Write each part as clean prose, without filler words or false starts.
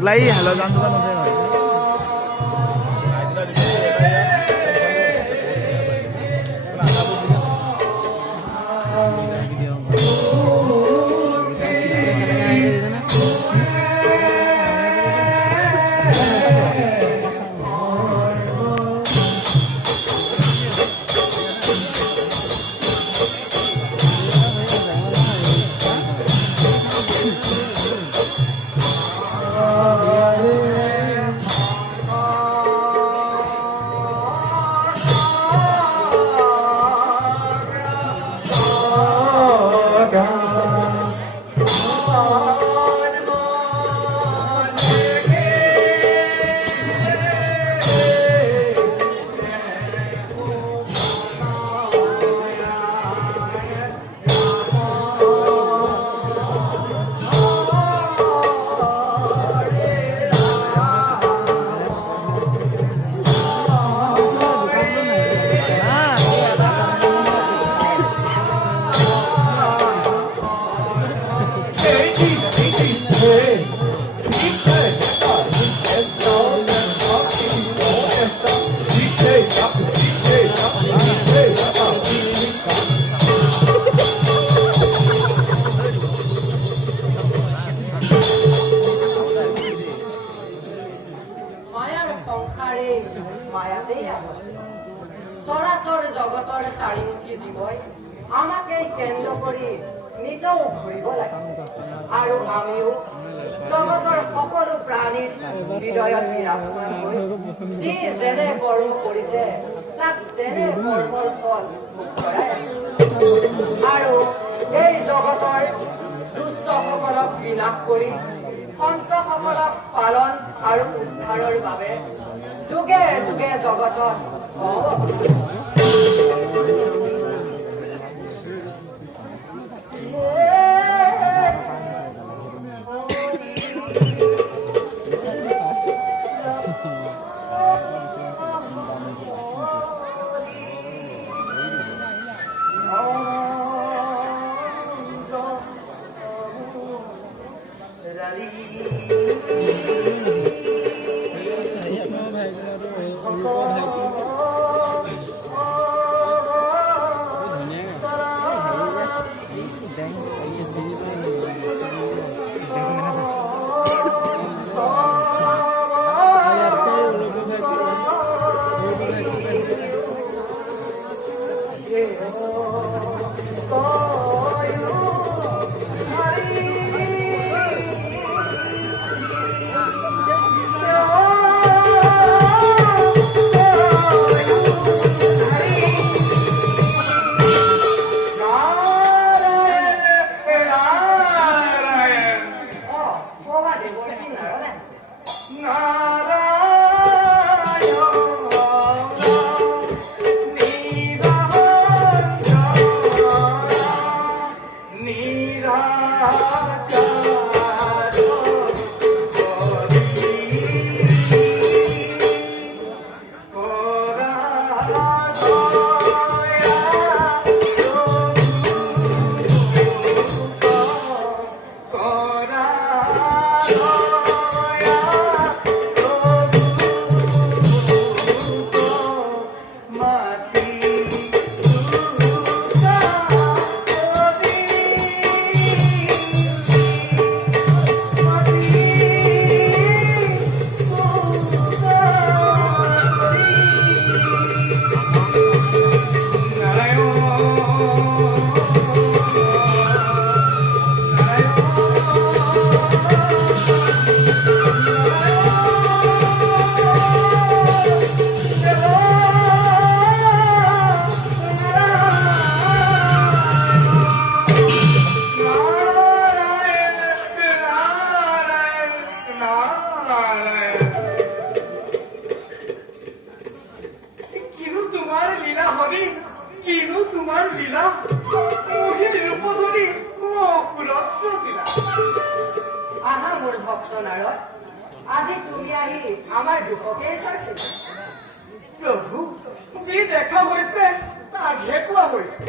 Lấy halo gan tuh kan saya. সৰাসৰ জগতৰ চাৰিমুঠি জীৱই আমাকে কেন্দ্ৰ কৰি নিতৌ ঘূৰিব লাগে আৰু আমিও জগতৰ সকলো প্ৰাণীৰ হৃদয়ত বিৰাজমান হৈ যি যেনে কৰ্ম কৰিছে তাক তেনে কৰ্মৰ ফল কৰাই আৰু এই জগতৰ দুষ্টসকলক বিনাশ কৰি সন্তসকলক পালন আৰু উদ্ধাৰৰ বাবে যুগে যুগে জগতত তোমাৰ লীলা মোহিনী ৰূপধৰি অসুৰত সজিলা। আহা মোৰ ভক্ত নাৰদ, আজি তুমি আহি আমাৰ দুখকেই চাইছিলা। প্ৰভু, যি দেখা হৈছে তাকহে কোৱা হৈছে।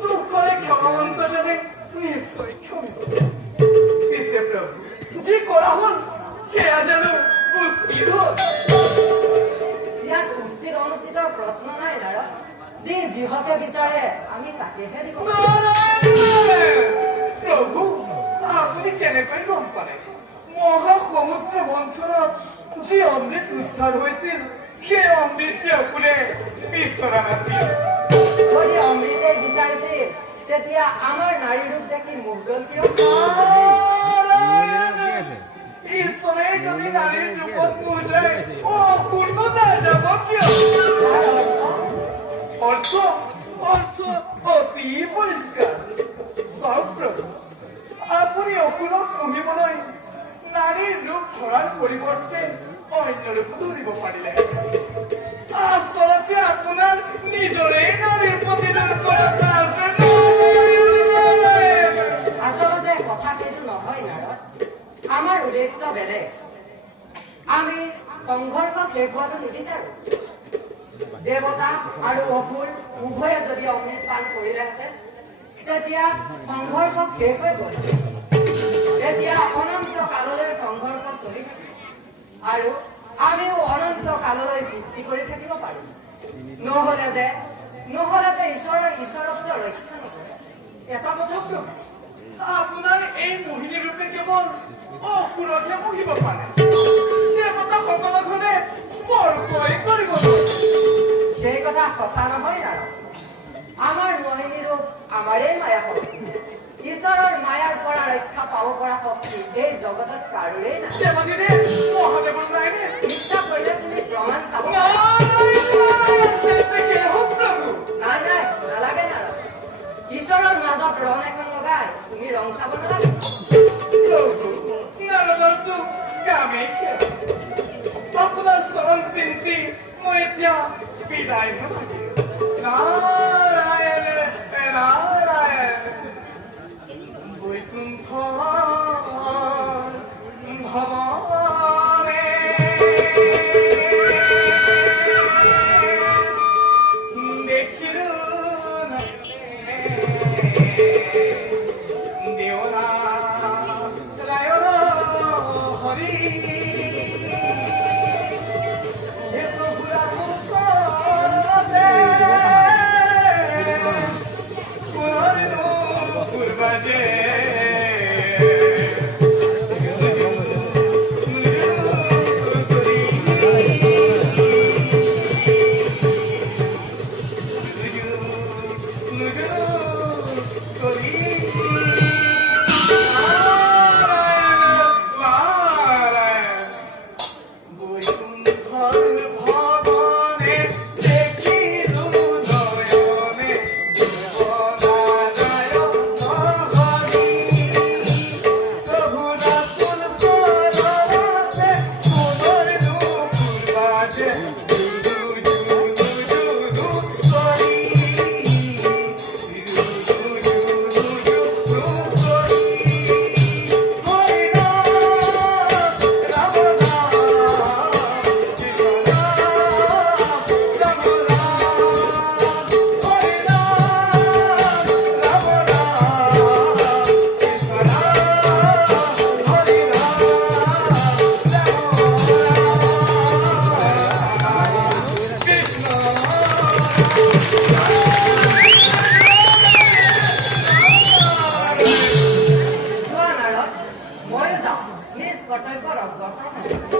দুখৰে ক্ষমাৱন্তজনে নিশ্চয় ক্ষমিব। পিছে প্ৰভু, যি কৰা হ'ল সেয়া জানো উচিত হ'ল? ইয়াত উচিত অনুচিতৰ প্ৰশ্ন নাই নাৰদ, যি যিহতে বিচাৰে আমি তাকেহে দিব। প্ৰভু, আপুনি কেনেকৈ গম পালে? মহাসমুদ্ৰ মন্থনত যি অমৃত উদ্ধাৰ হৈছিল সেই অমৃত যে আপুনি বিচৰা নাছিল। যদি অমৃতে বিচাৰিছিল তেতিয়া আমাৰ নাৰী ৰূপ দেখি মুগ্ধ কিয়? ঈশ্বৰে যদি নাৰীৰ ৰূপত মোলে অপূৰ্ণতা যাব কিয়? অৰ্থ অৰ্থ অতি পৰিষ্কাৰ। চাওক প্ৰভু, আপুনি অসুৰক পুহিবলৈ নাৰীৰ ৰূপ ধৰাৰ পৰিৱৰ্তে অন্য ৰূপ ধৰিব পাৰিলে। আচলতে আপোনাৰ নিজৰে নাৰীৰ প্ৰতি দুৰ্বলতা আছে। আচলতে কথা সেইটো নহয় নাৰদ, আমাৰ উদ্দেশ্য বেলেগ। আমি সংঘৰ্ষ শেষ হোৱাটো নিবিচাৰো। দেৱতা আৰু অসুৰ উভয়ে যদি অমৃত পান কৰিলেহেঁতেন তেতিয়া সংঘৰ্ষ শেষ হৈ গ'ল। তেতিয়া অনন্ত কাললৈ সংঘৰ্ষ চলি থাকে আৰু আমিও অনন্ত কাললৈ সৃষ্টি কৰি থাকিব পাৰিম। নহলে যে ঈশ্বৰৰ ঈশ্বৰত্ব ৰক্ষা নকৰে। এটা কথা প্ৰভু, আপোনাৰ এই মোহিনী ৰূপে কেৱল অসুৰকহে মোহিব পাৰে। দেৱতা সকলোখনে স্পৰ্শই কৰিব নোৱাৰে। সেই কথা সঁচা নহয় নাৰদ। আমাৰ মোহিনী ৰূপ আমাৰেই মায়া শক্তি। ঈশ্বৰৰ মায়াৰ পৰা ৰক্ষা পাব পৰা শক্তি এই জগতত কাৰোৰেই নাই। দেৱগিৰে মহাদেৱৰ নাইনে? ইচ্ছা কৰিলে তুমি প্ৰমাণ চাব। নাই নাই, নালাগে নাৰদ। ঈশ্বৰৰ মাজত ৰং এখন লগাই তুমি ৰং চাব নালাগে। নাৰদৰটো কামেই শেষ। আপোনাৰ চৰণ চিন্তি মই এতিয়া বিদায় নালাগে। নাৰায়ণ নাৰায়ণ বৈকুণ্ঠ ভৱনে দেখিলো দেৱনা ৰায়ণ হৰি হে প্ৰভু ৰাম চৰণে পুনৰনো পূৰ্বাজে ময়ো যাওঁ নিজ কৰ্তব্য ৰক্ষা